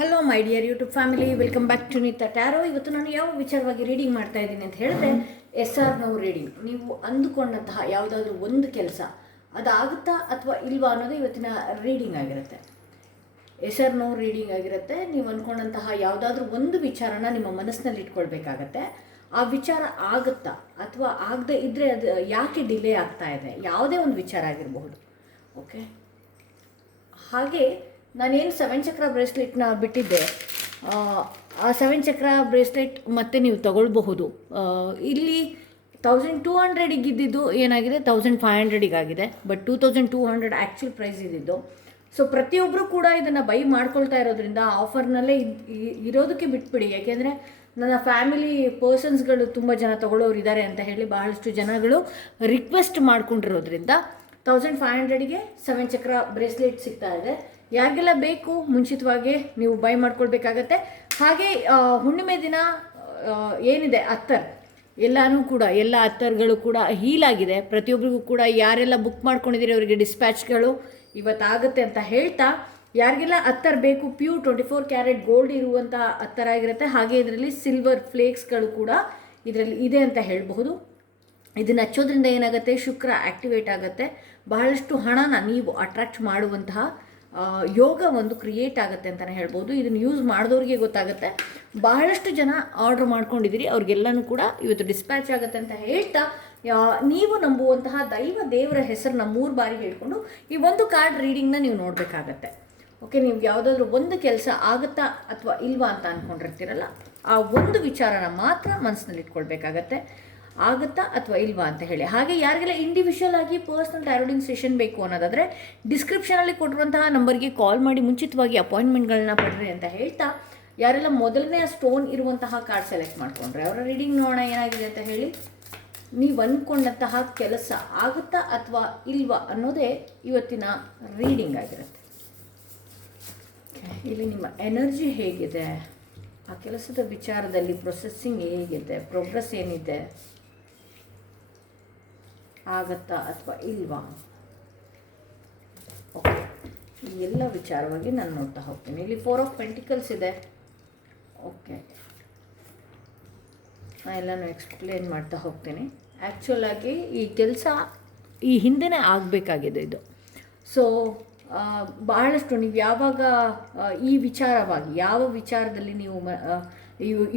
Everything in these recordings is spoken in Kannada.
Hello my dear YouTube family, welcome back to Nita tarot. ಇವತ್ತು ನಾನು ಯಾವ ವಿಚಾರವಾಗಿ ರೀಡಿಂಗ್ ಮಾಡ್ತಾ ಇದ್ದೀನಿ ಅಂತ ಹೇಳಿದ್ರೆ, SR ನೋ ರೀಡಿಂಗ್. ನೀವು ಅಂದುಕೊಂಡಂತಹ ಯಾವುದಾದ್ರೂ ಒಂದು ಕೆಲಸ ಅದಾಗುತ್ತಾ ಅಥವಾ ಇಲ್ವಾ ಅನ್ನೋದು ಇವತ್ತಿನ ರೀಡಿಂಗ್ ಆಗಿರುತ್ತೆ. SR ನೋ ರೀಡಿಂಗ್ ಆಗಿರುತ್ತೆ. ನೀವು ಅಂದ್ಕೊಂಡಂತಹ ಯಾವುದಾದ್ರೂ ಒಂದು ವಿಚಾರನ ನಿಮ್ಮ ಮನಸ್ಸಿನಲ್ಲಿ ಇಟ್ಕೊಳ್ಬೇಕಾಗತ್ತೆ. ಆ ವಿಚಾರ ಆಗುತ್ತಾ ಅಥವಾ ಆಗದೆ ಇದ್ದರೆ ಅದು ಯಾಕೆ ಡಿಲೇ ಆಗ್ತಾ ಇದೆ, ಯಾವುದೇ ಒಂದು ವಿಚಾರ ಆಗಿರಬಹುದು. ಓಕೆ, ಹಾಗೆ ನಾನೇನು 7 ಚಕ್ರ ಬ್ರೇಸ್ಲೆಟ್ನ ಬಿಟ್ಟಿದ್ದೆ, ಆ 7 ಚಕ್ರ ಬ್ರೇಸ್ಲೆಟ್ ಮತ್ತೆ ನೀವು ತಗೊಳ್ಬಹುದು. ಇಲ್ಲಿ 1200 ಇದ್ದಿದ್ದು ಏನಾಗಿದೆ 1500 ಬಟ್ 2200 ಆ್ಯಕ್ಚುಲ್ ಪ್ರೈಸ್ ಇದ್ದಿದ್ದು. ಸೊ ಪ್ರತಿಯೊಬ್ಬರು ಕೂಡ ಇದನ್ನು ಬೈ ಮಾಡ್ಕೊಳ್ತಾ ಇರೋದ್ರಿಂದ ಆಫರ್ನಲ್ಲೇ ಇರೋದಕ್ಕೆ ಬಿಟ್ಬಿಡಿ. ಯಾಕೆಂದರೆ ನನ್ನ ಫ್ಯಾಮಿಲಿ ಪರ್ಸನ್ಸ್ಗಳು ತುಂಬ ಜನ ತಗೊಳ್ಳೋರು ಇದ್ದಾರೆ ಅಂತ ಹೇಳಿ ಬಹಳಷ್ಟು ಜನಗಳು ರಿಕ್ವೆಸ್ಟ್ ಮಾಡ್ಕೊಂಡಿರೋದ್ರಿಂದ 1500ಗೆ 7 ಚಕ್ರ ಬ್ರೇಸ್ಲೆಟ್ ಸಿಗ್ತಾ ಇದೆ. ಯಾರಿಗೆಲ್ಲ ಬೇಕು ಮುಂಚಿತವಾಗಿ ನೀವು ಬೈ ಮಾಡ್ಕೊಳ್ಬೇಕಾಗತ್ತೆ. ಹಾಗೆ ಹುಣ್ಣಿಮೆ ದಿನ ಏನಿದೆ ಅತ್ತರ್, ಎಲ್ಲನೂ ಕೂಡ ಎಲ್ಲ ಅತ್ತರ್ಗಳು ಕೂಡ ಹೀಲಾಗಿದೆ. ಪ್ರತಿಯೊಬ್ಬರಿಗೂ ಕೂಡ ಯಾರೆಲ್ಲ ಬುಕ್ ಮಾಡ್ಕೊಂಡಿದ್ದೀರಿ ಅವರಿಗೆ ಡಿಸ್ಪ್ಯಾಚ್ಗಳು ಇವತ್ತಾಗುತ್ತೆ ಅಂತ ಹೇಳ್ತಾ, ಯಾರಿಗೆಲ್ಲ ಅತ್ತರ್ ಬೇಕು ಪ್ಯೂರ್ 24 ಕ್ಯಾರೆಟ್ ಗೋಲ್ಡ್ ಇರುವಂಥ ಅತ್ತರ್ ಆಗಿರುತ್ತೆ. ಹಾಗೆ ಇದರಲ್ಲಿ ಸಿಲ್ವರ್ ಫ್ಲೇಕ್ಸ್ಗಳು ಕೂಡ ಇದರಲ್ಲಿ ಇದೆ ಅಂತ ಹೇಳಬಹುದು. ಇದನ್ನು ಹಚ್ಚೋದ್ರಿಂದ ಏನಾಗುತ್ತೆ, ಶುಕ್ರ ಆ್ಯಕ್ಟಿವೇಟ್ ಆಗುತ್ತೆ. ಬಹಳಷ್ಟು ಹಣನ ನೀವು ಅಟ್ರಾಕ್ಟ್ ಮಾಡುವಂತಹ ಯೋಗ ಒಂದು ಕ್ರಿಯೇಟ್ ಆಗುತ್ತೆ ಅಂತಲೇ ಹೇಳ್ಬೋದು. ಇದನ್ನು ಯೂಸ್ ಮಾಡಿದವ್ರಿಗೆ ಗೊತ್ತಾಗುತ್ತೆ. ಬಹಳಷ್ಟು ಜನ ಆರ್ಡ್ರ್ ಮಾಡ್ಕೊಂಡಿದ್ದೀರಿ, ಅವ್ರಿಗೆಲ್ಲನೂ ಕೂಡ ಇವತ್ತು ಡಿಸ್ಪ್ಯಾಚ್ ಆಗುತ್ತೆ ಅಂತ ಹೇಳ್ತಾ, ನೀವು ನಂಬುವಂತಹ ದೇವರ ಹೆಸರನ್ನ 3 ಬಾರಿ ಹೇಳ್ಕೊಂಡು ಈ ಒಂದು ಕಾರ್ಡ್ ರೀಡಿಂಗ್ನ ನೀವು ನೋಡಬೇಕಾಗತ್ತೆ. ಓಕೆ, ನೀವು ಯಾವುದಾದ್ರೂ ಒಂದು ಕೆಲಸ ಆಗುತ್ತಾ ಅಥವಾ ಇಲ್ವಾ ಅಂತ ಅಂದ್ಕೊಂಡಿರ್ತೀರಲ್ಲ, ಆ ಒಂದು ವಿಚಾರನ ಮಾತ್ರ ಮನಸ್ಸಿನಲ್ಲಿ ಇಟ್ಕೊಳ್ಬೇಕಾಗತ್ತೆ, ಆಗುತ್ತಾ ಅಥವಾ ಇಲ್ವಾ ಅಂತ ಹೇಳಿ. ಹಾಗೆ ಯಾರಿಗೆಲ್ಲ ಇಂಡಿವಿಜುವಲ್ ಆಗಿ ಪರ್ಸ್ನಲ್ ಟ್ಯಾರೋಡಿಂಗ್ ಸೆಷನ್ ಬೇಕು ಅನ್ನೋದಾದರೆ ಡಿಸ್ಕ್ರಿಪ್ಷನಲ್ಲಿ ಕೊಟ್ಟಿರುವಂತಹ ನಂಬರ್ಗೆ ಕಾಲ್ ಮಾಡಿ ಮುಂಚಿತವಾಗಿ ಅಪಾಯಿಂಟ್ಮೆಂಟ್ಗಳನ್ನ ಪಡ್ರಿ ಅಂತ ಹೇಳ್ತಾ, ಯಾರೆಲ್ಲ ಮೊದಲನೇ ಸ್ಟೋನ್ ಇರುವಂತಹ ಕಾರ್ಡ್ ಸೆಲೆಕ್ಟ್ ಮಾಡಿಕೊಂಡ್ರೆ ಅವರ ರೀಡಿಂಗ್ ನೋಡೋಣ ಏನಾಗಿದೆ ಅಂತ ಹೇಳಿ. ನೀವು ಅಂದ್ಕೊಂಡಂತಹ ಕೆಲಸ ಆಗುತ್ತಾ ಅಥವಾ ಇಲ್ವಾ ಅನ್ನೋದೇ ಇವತ್ತಿನ ರೀಡಿಂಗ್ ಆಗಿರುತ್ತೆ. ಇಲ್ಲಿ ನಿಮ್ಮ ಎನರ್ಜಿ ಹೇಗಿದೆ, ಆ ಕೆಲಸದ ವಿಚಾರದಲ್ಲಿ ಪ್ರೊಸೆಸ್ಸಿಂಗ್ ಹೇಗಿದೆ, ಪ್ರೋಗ್ರೆಸ್ ಏನಿದೆ, ಆಗತ್ತಾ ಅಥವಾ ಇಲ್ವಾ. ಓಕೆ, ಈ ಎಲ್ಲ ವಿಚಾರವಾಗಿ ನಾನು ನೋಡ್ತಾ ಹೋಗ್ತೀನಿ. ಇಲ್ಲಿ 4 ಆಫ್ ಪೆಂಟಿಕಲ್ಸ್ ಇದೆ. ಓಕೆ, ನಾನು ಎಲ್ಲನೂ ಎಕ್ಸ್ಪ್ಲೇನ್ ಮಾಡ್ತಾ ಹೋಗ್ತೀನಿ. ಆ್ಯಕ್ಚುಲಾಗಿ ಈ ಕೆಲಸ ಈ ಹಿಂದೆನೇ ಆಗಬೇಕಾಗಿದೆ ಇದು. ಸೊ ಬಹಳಷ್ಟು ನೀವು ಯಾವಾಗ ಈ ವಿಚಾರವಾಗಿ ಯಾವ ವಿಚಾರದಲ್ಲಿ ನೀವು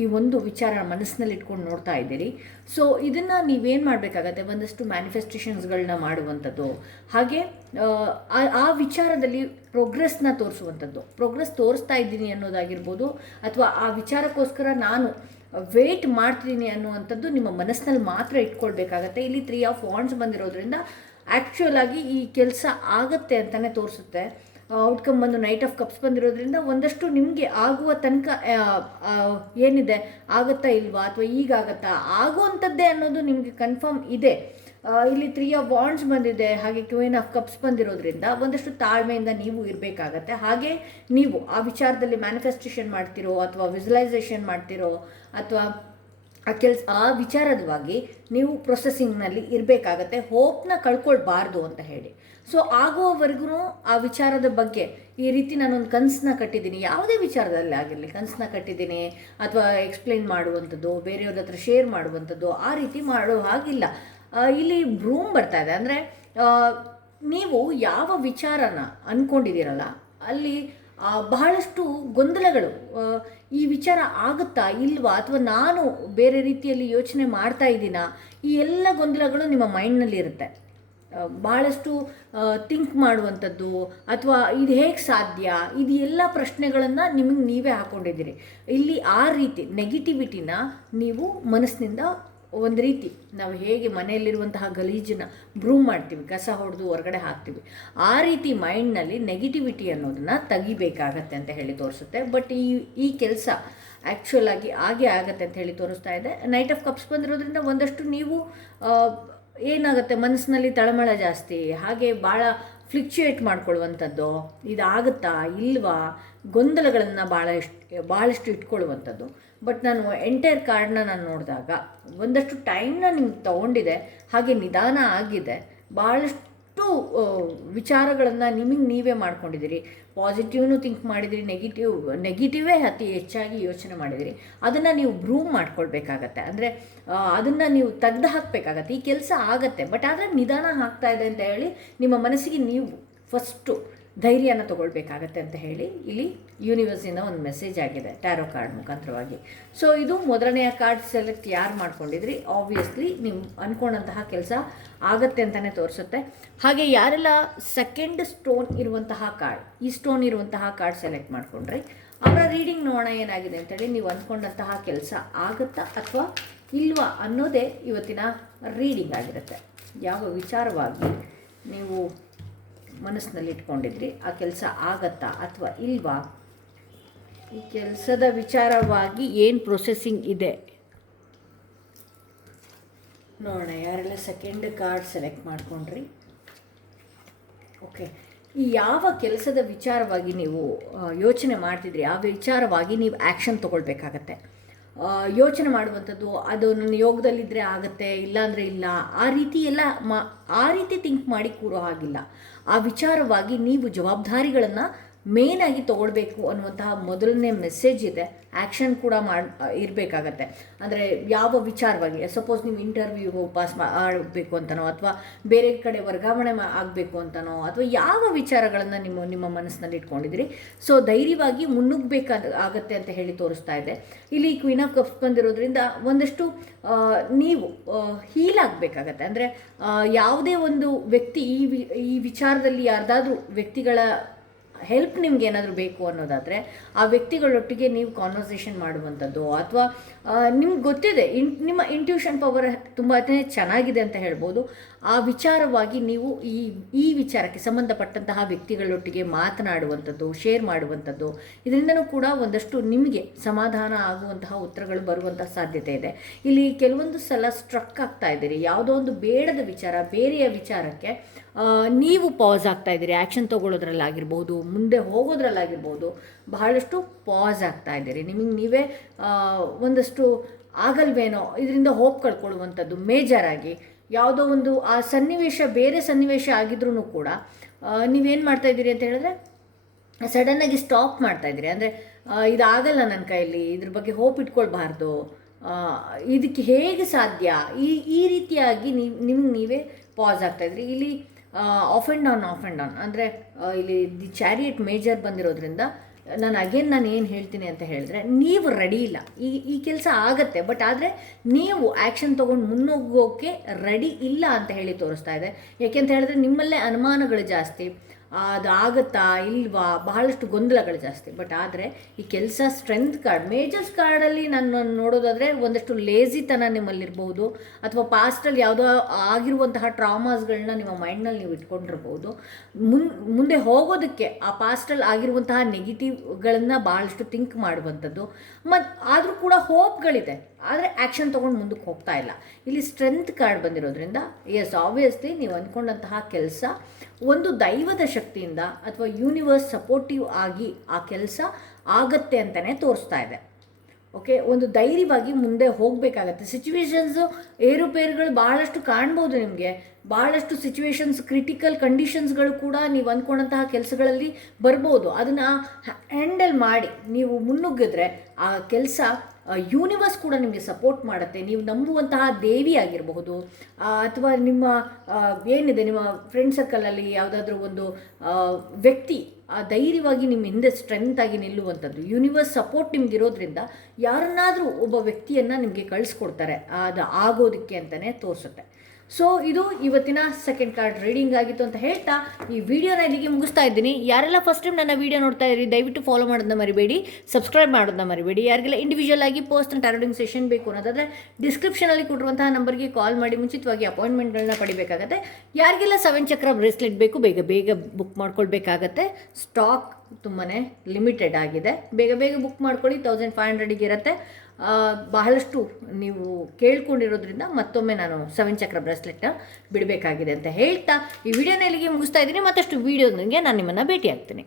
ಈ ಒಂದು ವಿಚಾರ ಮನಸ್ಸಿನಲ್ಲಿ ಇಟ್ಕೊಂಡು ನೋಡ್ತಾ ಇದ್ದೀರಿ, ಸೊ ಇದನ್ನು ನೀವೇನು ಮಾಡಬೇಕಾಗತ್ತೆ, ಒಂದಷ್ಟು ಮ್ಯಾನಿಫೆಸ್ಟೇಷನ್ಸ್ಗಳನ್ನ ಮಾಡುವಂಥದ್ದು, ಹಾಗೆ ಆ ವಿಚಾರದಲ್ಲಿ ಪ್ರೋಗ್ರೆಸ್ನ ತೋರಿಸುವಂಥದ್ದು. ಪ್ರೋಗ್ರೆಸ್ ತೋರಿಸ್ತಾ ಇದ್ದೀನಿ ಅನ್ನೋದಾಗಿರ್ಬೋದು, ಅಥವಾ ಆ ವಿಚಾರಕ್ಕೋಸ್ಕರ ನಾನು ವೇಟ್ ಮಾಡ್ತೀನಿ ಅನ್ನುವಂಥದ್ದು ನಿಮ್ಮ ಮನಸ್ಸಿನಲ್ಲಿ ಮಾತ್ರ ಇಟ್ಕೊಳ್ಬೇಕಾಗತ್ತೆ. ಇಲ್ಲಿ 3 ಆಫ್ ವಾಂಡ್ಸ್ ಬಂದಿರೋದ್ರಿಂದ ಆ್ಯಕ್ಚುಲಾಗಿ ಈ ಕೆಲಸ ಆಗುತ್ತೆ ಅಂತಲೇ ತೋರಿಸುತ್ತೆ. ಔಟ್ಕಮ್ ಬಂದು ನೈಟ್ ಆಫ್ ಕಪ್ಸ್ ಬಂದಿರೋದ್ರಿಂದ ಒಂದಷ್ಟು ನಿಮಗೆ ಆಗುವ ತನಕ ಏನಿದೆ, ಆಗುತ್ತಾ ಇಲ್ವಾ ಅಥವಾ ಈಗಾಗತ್ತಾ, ಆಗುವಂಥದ್ದೇ ಅನ್ನೋದು ನಿಮಗೆ ಕನ್ಫರ್ಮ್ ಇದೆ. ಇಲ್ಲಿ 3 ಆಫ್ ವಾಂಡ್ಸ್ ಬಂದಿದೆ, ಹಾಗೆ ಕ್ವೀನ್ ಆಫ್ ಕಪ್ಸ್ ಬಂದಿರೋದ್ರಿಂದ ಒಂದಷ್ಟು ತಾಳ್ಮೆಯಿಂದ ನೀವು ಇರಬೇಕಾಗತ್ತೆ. ಹಾಗೆ ನೀವು ಆ ವಿಚಾರದಲ್ಲಿ ಮ್ಯಾನಿಫೆಸ್ಟೇಷನ್ ಮಾಡ್ತಿರೋ ಅಥವಾ ವಿಜುವಲೈಸೇಷನ್ ಮಾಡ್ತಿರೋ ಅಥವಾ ಆ ವಿಚಾರದವಾಗಿ ನೀವು ಪ್ರೊಸೆಸಿಂಗ್ನಲ್ಲಿ ಇರಬೇಕಾಗತ್ತೆ. ಹೋಪ್ನ ಕಳ್ಕೊಳ್ಬಾರ್ದು ಅಂತ ಹೇಳಿ. ಸೊ ಆಗುವವರೆಗೂ ಆ ವಿಚಾರದ ಬಗ್ಗೆ ಈ ರೀತಿ ನಾನೊಂದು ಕನಸನ್ನ ಕಟ್ಟಿದ್ದೀನಿ, ಯಾವುದೇ ವಿಚಾರದಲ್ಲಿ ಆಗಿರಲಿ ಕನಸನ್ನ ಕಟ್ಟಿದ್ದೀನಿ ಅಥವಾ ಎಕ್ಸ್ಪ್ಲೇನ್ ಮಾಡುವಂಥದ್ದು, ಬೇರೆಯವ್ರ ಹತ್ರ ಶೇರ್ ಮಾಡುವಂಥದ್ದು, ಆ ರೀತಿ ಮಾಡೋ ಹಾಗಿಲ್ಲ. ಇಲ್ಲಿ ಬ್ರೂಮ್ ಬರ್ತಾ ಇದೆ. ಅಂದರೆ ನೀವು ಯಾವ ವಿಚಾರನ ಅಂದ್ಕೊಂಡಿದ್ದೀರಲ್ಲ ಅಲ್ಲಿ ಬಹಳಷ್ಟು ಗೊಂದಲಗಳು, ಈ ವಿಚಾರ ಆಗುತ್ತಾ ಇಲ್ವಾ ಅಥವಾ ನಾನು ಬೇರೆ ರೀತಿಯಲ್ಲಿ ಯೋಚನೆ ಮಾಡ್ತಾ ಇದ್ದೀನಾ, ಈ ಎಲ್ಲ ಗೊಂದಲಗಳು ನಿಮ್ಮ ಮೈಂಡ್ನಲ್ಲಿ ಇರುತ್ತೆ. ಭಾಳಷ್ಟು ಥಿಂಕ್ ಮಾಡುವಂಥದ್ದು ಅಥವಾ ಇದು ಹೇಗೆ ಸಾಧ್ಯ, ಇದು ಎಲ್ಲ ಪ್ರಶ್ನೆಗಳನ್ನು ನಿಮಗೆ ನೀವೇ ಹಾಕ್ಕೊಂಡಿದ್ದೀರಿ. ಇಲ್ಲಿ ಆ ರೀತಿ ನೆಗೆಟಿವಿಟಿನ ನೀವು ಮನಸ್ಸಿನಿಂದ ಒಂದು ರೀತಿ ನಾವು ಹೇಗೆ ಮನೆಯಲ್ಲಿರುವಂತಹ ಗಲೀಜನ್ನು ಬ್ರೂಮ್ ಮಾಡ್ತೀವಿ, ಕಸ ಹೊಡೆದು ಹೊರಗಡೆ ಹಾಕ್ತೀವಿ, ಆ ರೀತಿ ಮೈಂಡ್ನಲ್ಲಿ ನೆಗೆಟಿವಿಟಿ ಅನ್ನೋದನ್ನು ತೆಗಿಬೇಕಾಗತ್ತೆ ಅಂತ ಹೇಳಿ ತೋರಿಸುತ್ತೆ. ಬಟ್ ಈ ಕೆಲಸ ಆ್ಯಕ್ಚುಲಾಗಿ ಆಗೇ ಆಗತ್ತೆ ಅಂತ ಹೇಳಿ ತೋರಿಸ್ತಾ ಇದೆ. ನೈಟ್ ಆಫ್ ಕಪ್ಸ್ ಬಂದಿರೋದ್ರಿಂದ ಒಂದಷ್ಟು ನೀವು ಏನಾಗುತ್ತೆ, ಮನಸ್ಸಿನಲ್ಲಿ ತಳಮಳ ಜಾಸ್ತಿ, ಹಾಗೆ ಭಾಳ ಫ್ಲಿಕ್ಚುಯೇಟ್ ಮಾಡ್ಕೊಳ್ಳುವಂಥದ್ದು, ಇದಾಗುತ್ತಾ ಇಲ್ವಾ, ಗೊಂದಲಗಳನ್ನು ಭಾಳಷ್ಟು ಇಟ್ಕೊಳ್ಳುವಂಥದ್ದು. ಬಟ್ ನಾನು ಎಂಟೈರ್ ಕಾರ್ಡ್ನ ನಾನು ನೋಡಿದಾಗ ಒಂದಷ್ಟು ಟೈಮ್ನ ನಿಮ್ಗೆ ತೊಗೊಂಡಿದೆ, ಹಾಗೆ ನಿಧಾನ ಆಗಿದೆ, ಭಾಳಷ್ಟು ವಿಚಾರಗಳನ್ನು ನಿಮಗೆ ನೀವೇ ಮಾಡ್ಕೊಂಡಿದ್ದೀರಿ. ಪಾಸಿಟಿವ್ನು ಥಿಂಕ್ ಮಾಡಿದಿರಿ, ನೆಗೆಟಿವೇ ಅತಿ ಹೆಚ್ಚಾಗಿ ಯೋಚನೆ ಮಾಡಿದಿರಿ. ಅದನ್ನು ನೀವು ಬ್ರೂವ್ ಮಾಡ್ಕೊಳ್ಬೇಕಾಗತ್ತೆ. ಅಂದರೆ ಅದನ್ನು ನೀವು ತೆಗ್ದು ಹಾಕಬೇಕಾಗತ್ತೆ. ಈ ಕೆಲಸ ಆಗತ್ತೆ, ಬಟ್ ಆದರೆ ನಿಧಾನ ಆಗ್ತಾ ಇದೆ ಅಂತ ಹೇಳಿ ನಿಮ್ಮ ಮನಸ್ಸಿಗೆ ನೀವು ಫಸ್ಟು ಧೈರ್ಯನ ತೊಗೊಳ್ಬೇಕಾಗತ್ತೆ ಅಂತ ಹೇಳಿ ಇಲ್ಲಿ ಯೂನಿವರ್ಸಿಂದ ಒಂದು ಮೆಸೇಜ್ ಆಗಿದೆ ಟ್ಯಾರೋ ಕಾರ್ಡ್ ಮುಖಾಂತರವಾಗಿ. ಸೊ ಇದು ಮೊದಲನೆಯ ಕಾರ್ಡ್ ಸೆಲೆಕ್ಟ್ ಯಾರು ಮಾಡ್ಕೊಂಡಿದ್ರಿ, ಆಬ್ವಿಯಸ್ಲಿ ನೀವು ಅಂದ್ಕೊಂಡಂತಹ ಕೆಲಸ ಆಗತ್ತೆ ಅಂತಲೇ ತೋರಿಸುತ್ತೆ. ಹಾಗೆ ಯಾರೆಲ್ಲ ಸೆಕೆಂಡ್ ಸ್ಟೋನ್ ಇರುವಂತಹ ಕಾರ್ಡ್, ಈ ಸ್ಟೋನ್ ಇರುವಂತಹ ಕಾರ್ಡ್ ಸೆಲೆಕ್ಟ್ ಮಾಡಿಕೊಂಡ್ರಿ, ಅವರ ರೀಡಿಂಗ್ ನೋಡೋಣ ಏನಾಗಿದೆ ಅಂತೇಳಿ. ನೀವು ಅಂದ್ಕೊಂಡಂತಹ ಕೆಲಸ ಆಗುತ್ತಾ ಅಥವಾ ಇಲ್ವಾ ಅನ್ನೋದೇ ಇವತ್ತಿನ ರೀಡಿಂಗ್ ಆಗಿರುತ್ತೆ. ಯಾವ ವಿಚಾರವಾಗಿ ನೀವು ಮನಸ್ಸಿನಲ್ಲಿ ಇಟ್ಕೊಂಡಿದ್ರಿ, ಆ ಕೆಲಸ ಆಗತ್ತಾ ಅಥವಾ ಇಲ್ವಾ, ಈ ಕೆಲಸದ ವಿಚಾರವಾಗಿ ಏನು ಪ್ರೊಸೆಸಿಂಗ್ ಇದೆ ನೋಡೋಣ. ಯಾರೆಲ್ಲ ಸೆಕೆಂಡ್ ಕಾರ್ಡ್ ಸೆಲೆಕ್ಟ್ ಮಾಡ್ಕೊಂಡ್ರಿ. ಓಕೆ, ಈ ಯಾವ ಕೆಲಸದ ವಿಚಾರವಾಗಿ ನೀವು ಯೋಚನೆ ಮಾಡ್ತಿದ್ರಿ, ಆ ವಿಚಾರವಾಗಿ ನೀವು ಆ್ಯಕ್ಷನ್ ತೊಗೊಳ್ಬೇಕಾಗತ್ತೆ. ಯೋಚನೆ ಮಾಡುವಂಥದ್ದು, ಅದು ನನ್ನ ಯೋಗದಲ್ಲಿದ್ದರೆ ಆಗುತ್ತೆ, ಇಲ್ಲಾಂದರೆ ಇಲ್ಲ, ಆ ರೀತಿ ಎಲ್ಲ ಆ ರೀತಿ ಥಿಂಕ್ ಮಾಡಿ ಕೂರೋ ಹಾಗಿಲ್ಲ. ಆ ವಿಚಾರವಾಗಿ ನೀವು ಜವಾಬ್ದಾರಿಗಳನ್ನು ಮೇನಾಗಿ ತೊಗೊಳ್ಬೇಕು ಅನ್ನುವಂತಹ ಮೊದಲನೇ ಮೆಸೇಜ್ ಇದೆ. ಆ್ಯಕ್ಷನ್ ಕೂಡ ಇರಬೇಕಾಗತ್ತೆ. ಅಂದರೆ ಯಾವ ವಿಚಾರವಾಗಿ, ಸಪೋಸ್ ನೀವು ಇಂಟರ್ವ್ಯೂಗೆ ಪಾಸ್ ಆಗಬೇಕು ಅಂತನೋ, ಅಥವಾ ಬೇರೆ ಕಡೆ ವರ್ಗಾವಣೆ ಆಗಬೇಕು ಅಂತನೋ, ಅಥವಾ ಯಾವ ವಿಚಾರಗಳನ್ನು ನಿಮ್ಮ ಮನಸ್ಸಿನಲ್ಲಿ ಇಟ್ಕೊಂಡಿದ್ದೀರಿ, ಸೊ ಧೈರ್ಯವಾಗಿ ಮುನ್ನುಗ್ಗಬೇಕಾಗತ್ತೆ ಅಂತ ಹೇಳಿ ತೋರಿಸ್ತಾ ಇದೆ. ಇಲ್ಲಿ ಕ್ವೀನ್ ಆಫ್ ಕಪ್ಸ್ ಬಂದಿರೋದ್ರಿಂದ ಒಂದಷ್ಟು ನೀವು ಹೀಲ್ ಆಗಬೇಕಾಗತ್ತೆ. ಅಂದರೆ ಯಾವುದೇ ಒಂದು ವ್ಯಕ್ತಿ ಈ ವಿಚಾರದಲ್ಲಿ ಯಾರ್ದಾದ್ರೂ ವ್ಯಕ್ತಿಗಳ ಹೆಲ್ಪ್ ನಿಮ್ಗೆ ಏನಾದರೂ ಬೇಕು ಅನ್ನೋದಾದರೆ ಆ ವ್ಯಕ್ತಿಗಳೊಟ್ಟಿಗೆ ನೀವು ಕಾನ್ವರ್ಸೇಷನ್ ಮಾಡುವಂಥದ್ದು, ಅಥವಾ ನಿಮ್ಗೆ ಗೊತ್ತಿದೆ ನಿಮ್ಮ ಇಂಟ್ಯೂಷನ್ ಪವರ್ ತುಂಬ ಚೆನ್ನಾಗಿದೆ ಅಂತ ಹೇಳ್ಬೋದು. ಆ ವಿಚಾರವಾಗಿ ನೀವು ಈ ವಿಚಾರಕ್ಕೆ ಸಂಬಂಧಪಟ್ಟಂತಹ ವ್ಯಕ್ತಿಗಳೊಟ್ಟಿಗೆ ಮಾತನಾಡುವಂಥದ್ದು, ಶೇರ್ ಮಾಡುವಂಥದ್ದು, ಇದರಿಂದನೂ ಕೂಡ ಒಂದಷ್ಟು ನಿಮಗೆ ಸಮಾಧಾನ ಆಗುವಂತಹ ಉತ್ತರಗಳು ಬರುವಂತಹ ಸಾಧ್ಯತೆ ಇದೆ. ಇಲ್ಲಿ ಕೆಲವೊಂದು ಸಲ ಸ್ಟ್ರಕ್ ಆಗ್ತಾ ಇದ್ದೀರಿ, ಯಾವುದೋ ಒಂದು ಬೇಡದ ವಿಚಾರ, ಬೇರೆಯ ವಿಚಾರಕ್ಕೆ ನೀವು ಪಾಸ್ ಆಗ್ತಾ ಇದ್ದೀರಿ. ಆ್ಯಕ್ಷನ್ ತೊಗೊಳ್ಳೋದ್ರಲ್ಲಾಗಿರ್ಬೋದು, ಮುಂದೆ ಹೋಗೋದ್ರಲ್ಲಾಗಿರ್ಬೋದು, ಬಹಳಷ್ಟು ಪಾಸ್ ಆಗ್ತಾ ಇದ್ದೀರಿ. ನಿಮಗೆ ನೀವೇ ಒಂದಷ್ಟು ಆಗಲ್ವೇನೋ ಇದರಿಂದ ಹೋಪ್ ಕಳ್ಕೊಳ್ಳುವಂಥದ್ದು. ಮೇಜರಾಗಿ ಯಾವುದೋ ಒಂದು ಆ ಸನ್ನಿವೇಶ ಬೇರೆ ಸನ್ನಿವೇಶ ಆಗಿದ್ರೂ ಕೂಡ ನೀವೇನು ಮಾಡ್ತಾಯಿದ್ದೀರಿ ಅಂತ ಹೇಳಿದ್ರೆ ಸಡನ್ನಾಗಿ ಸ್ಟಾಪ್ ಮಾಡ್ತಾಯಿದ್ದೀರಿ. ಅಂದರೆ ಇದಾಗಲ್ಲ ನನ್ನ ಕೈಯಲ್ಲಿ, ಇದ್ರ ಬಗ್ಗೆ ಹೋಪ್ ಇಟ್ಕೊಳ್ಬಾರ್ದು, ಇದಕ್ಕೆ ಹೇಗೆ ಸಾಧ್ಯ, ಈ ರೀತಿಯಾಗಿ ನಿಮ್ಗೆ ನೀವೇ ಪಾಸ್ ಆಗ್ತಾಯಿದ್ರಿ. ಇಲ್ಲಿ ಆಫ್ ಆ್ಯಂಡ್ ಡೌನ್ ಅಂದರೆ ಇಲ್ಲಿ ದಿ ಚಾರಿಯಟ್ ಮೇಜರ್ ಬಂದಿರೋದ್ರಿಂದ ನಾನು ಏನು ಹೇಳ್ತೀನಿ ಅಂತ ಹೇಳಿದ್ರೆ, ನೀವು ರೆಡಿ ಇಲ್ಲ. ಈ ಕೆಲಸ ಆಗತ್ತೆ, ಬಟ್ ಆದರೆ ನೀವು ಆ್ಯಕ್ಷನ್ ತೊಗೊಂಡು ಮುನ್ನುಗ್ಗೋಕ್ಕೆ ರೆಡಿ ಇಲ್ಲ ಅಂತ ಹೇಳಿ ತೋರಿಸ್ತಾ ಇದೆ. ಯಾಕೆಂತ ಹೇಳಿದ್ರೆ ನಿಮ್ಮಲ್ಲೇ ಅನುಮಾನಗಳು ಜಾಸ್ತಿ, ಅದು ಆಗುತ್ತಾ ಇಲ್ವಾ, ಬಹಳಷ್ಟು ಗೊಂದಲಗಳು ಜಾಸ್ತಿ. ಬಟ್ ಆದರೆ ಈ ಕೆಲಸ ಸ್ಟ್ರೆಂತ್ ಕಾರ್ಡ್, ಮೇಜರ್ಸ್ ಕಾರ್ಡಲ್ಲಿ ನಾನು ನೋಡೋದಾದರೆ ಒಂದಷ್ಟು ಲೇಜಿತನ ನಿಮ್ಮಲ್ಲಿರ್ಬೋದು, ಅಥವಾ ಪಾಸ್ಟಲ್ಲಿ ಯಾವುದೋ ಆಗಿರುವಂತಹ ಟ್ರಾಮಾಸ್ಗಳನ್ನ ನಿಮ್ಮ ಮೈಂಡ್ನಲ್ಲಿ ನೀವು ಇಟ್ಕೊಂಡಿರ್ಬೋದು. ಮುಂದೆ ಹೋಗೋದಕ್ಕೆ ಆ ಪಾಸ್ಟಲ್ಲಿ ಆಗಿರುವಂತಹ ನೆಗೆಟಿವ್ಗಳನ್ನು ಭಾಳಷ್ಟು ಥಿಂಕ್ ಮಾಡುವಂಥದ್ದು. ಮತ್ತು ಆದರೂ ಕೂಡ ಹೋಪ್ಗಳಿದೆ, ಆದರೆ ಆ್ಯಕ್ಷನ್ ತೊಗೊಂಡು ಮುಂದಕ್ಕೆ ಹೋಗ್ತಾ ಇಲ್ಲ. ಇಲ್ಲಿ ಸ್ಟ್ರೆಂತ್ ಕಾರ್ಡ್ ಬಂದಿರೋದ್ರಿಂದ ಎಸ್, ಆಬ್ವಿಯಸ್ಲಿ ನೀವು ಅಂದ್ಕೊಂಡಂತಹ ಕೆಲಸ ಒಂದು ದೈವದ ಶಕ್ತಿಯಿಂದ ಅಥವಾ ಯೂನಿವರ್ಸ್ ಸಪೋರ್ಟಿವ್ ಆಗಿ ಆ ಕೆಲಸ ಆಗತ್ತೆ ಅಂತಲೇ ತೋರಿಸ್ತಾ ಇದೆ. ಓಕೆ, ಒಂದು ಧೈರ್ಯವಾಗಿ ಮುಂದೆ ಹೋಗಬೇಕಾಗತ್ತೆ. ಸಿಚುವೇಶನ್ಸು ಏರುಪೇರುಗಳು ಭಾಳಷ್ಟು ಕಾಣ್ಬೋದು ನಿಮಗೆ. ಭಾಳಷ್ಟು ಸಿಚುವೇಶನ್ಸ್, ಕ್ರಿಟಿಕಲ್ ಕಂಡೀಷನ್ಸ್ಗಳು ಕೂಡ ನೀವು ಅಂದ್ಕೊಂಡಂತಹ ಕೆಲಸಗಳಲ್ಲಿ ಬರ್ಬೋದು. ಅದನ್ನು ಹ್ಯಾಂಡಲ್ ಮಾಡಿ ನೀವು ಮುನ್ನುಗ್ಗಿದ್ರೆ ಆ ಕೆಲಸ ಯೂನಿವರ್ಸ್ ಕೂಡ ನಿಮಗೆ ಸಪೋರ್ಟ್ ಮಾಡುತ್ತೆ. ನೀವು ನಂಬುವಂತಹ ದೇವಿ ಆಗಿರಬಹುದು, ಅಥವಾ ನಿಮ್ಮ ಏನಿದೆ ನಿಮ್ಮ ಫ್ರೆಂಡ್ ಸರ್ಕಲಲ್ಲಿ ಯಾವುದಾದ್ರೂ ಒಂದು ವ್ಯಕ್ತಿ ಧೈರ್ಯವಾಗಿ ನಿಮ್ಮ ಹಿಂದೆ ಸ್ಟ್ರೆಂತಾಗಿ ನಿಲ್ಲುವಂಥದ್ದು. ಯೂನಿವರ್ಸ್ ಸಪೋರ್ಟ್ ನಿಮ್ಗೆ ಇರೋದ್ರಿಂದ ಯಾರನ್ನಾದರೂ ಒಬ್ಬ ವ್ಯಕ್ತಿಯನ್ನು ನಿಮಗೆ ಕಳಿಸ್ಕೊಡ್ತಾರೆ, ಅದು ಆಗೋದಕ್ಕೆ ಅಂತಲೇ ತೋರಿಸುತ್ತೆ. ಸೊ ಇದು ಇವತ್ತಿನ ಸೆಕೆಂಡ್ ಕಾರ್ಡ್ ರೀಡಿಂಗ್ ಆಗಿತ್ತು ಅಂತ ಹೇಳ್ತಾ ಈ ವಿಡಿಯೋನ ಇಲ್ಲಿಗೆ ಮುಗಿಸ್ತಾ ಇದ್ದೀನಿ. ಯಾರೆಲ್ಲ ಫಸ್ಟ್ ಟೈಮ್ ನನ್ನ ವಿಡಿಯೋ ನೋಡ್ತಾ ಇದ್ದೀರಿ ದಯವಿಟ್ಟು ಫಾಲೋ ಮಾಡೋದನ್ನ ಮರಿಬೇಡಿ, ಸಬ್ಸ್ಕ್ರೈಬ್ ಮಾಡೋದನ್ನ ಮರಿಬೇಡಿ. ಯಾರಿಗೆಲ್ಲ ಇಂಡಿವಿಜುವಲ್ ಆಗಿ ಪರ್ಸನಲ್ ಟಾರೋಟಿಂಗ್ ಸೆಷನ್ ಬೇಕು ಅನ್ನೋದಾದರೆ ಡಿಸ್ಕ್ರಿಪ್ಷನಲ್ಲಿ ಕೊಟ್ಟಿರುವಂತಹ ನಂಬರ್ಗೆ ಕಾಲ್ ಮಾಡಿ ಮುಂಚಿತವಾಗಿ ಅಪಾಯಿಂಟ್ಮೆಂಟ್ಗಳನ್ನ ಪಡಿಬೇಕಾಗತ್ತೆ. ಯಾರಿಗೆಲ್ಲ 7 ಚಕ್ರ ಬ್ರೇಸ್ಲೆಟ್ ಬೇಕು ಬೇಗ ಬುಕ್ ಮಾಡ್ಕೊಳ್ಬೇಕಾಗತ್ತೆ. ಸ್ಟಾಕ್ ತುಂಬಾ ಲಿಮಿಟೆಡ್ ಆಗಿದೆ, ಬೇಗ ಬುಕ್ ಮಾಡ್ಕೊಳ್ಳಿ. 1500ಗೆ ಇರುತ್ತೆ. ಬಹಳಷ್ಟು ನೀವು ಕೇಳ್ಕೊಂಡಿರೋದ್ರಿಂದ ಮತ್ತೊಮ್ಮೆ ನಾನು 7 ಚಕ್ರ ಬ್ರೇಸ್ಲೆಟ್ನ ಬಿಡಬೇಕಾಗಿದೆ ಅಂತ ಹೇಳ್ತಾ ಈ ವಿಡಿಯೋನ ಇಲ್ಲಿಗೆ ಮುಗಿಸ್ತಾ ಇದ್ದೀನಿ. ಮತ್ತಷ್ಟು ವೀಡಿಯೋದೊಂದಿಗೆ ನಾನು ನಿಮ್ಮನ್ನು ಭೇಟಿ ಆಗ್ತೀನಿ.